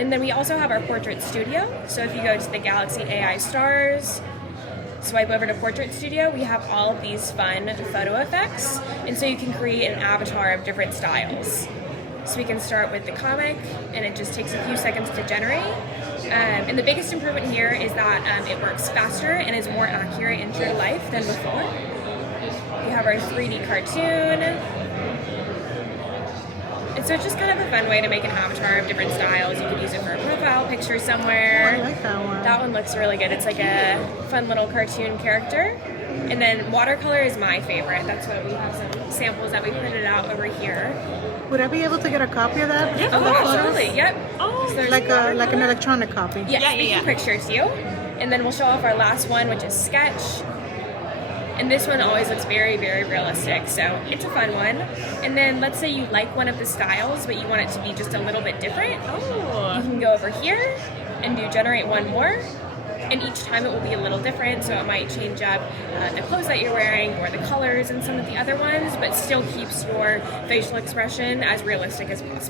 And then we also have our portrait studio. So if you go to the Galaxy AI stars, swipe over to Portrait Studio, we have all of these fun photo effects, and so you can create an avatar of different styles. So we can start with the comic, and it just takes a few seconds to generate. And the biggest improvement here is that it works faster and is more accurate and true to life than before. We have our 3D cartoon. And so it's just kind of a fun way to make an avatar of different styles. You could use it for a profile picture somewhere. Oh, I like that one. That one looks really good. It's like a fun little cartoon character. And then watercolor is my favorite. That's what we have some samples that we printed out over here. Would I be able to get a copy of that? Yeah, Of the photos? absolutely. Yep. Oh, So there's Like an watercolor. electronic copy. Yes, Yeah, we yeah, can yeah. picture to you. And then we'll show off our last one, which is sketch. And this one always looks very, very realistic, so it's a fun one. And then let's say you like one of the styles, but you want it to be just a little bit different. You Oh. can go over here and do generate one more. And each time it will be a little different, so it might change up the clothes that you're wearing or the colors in some of the other ones, but still keeps your facial expression as realistic as possible.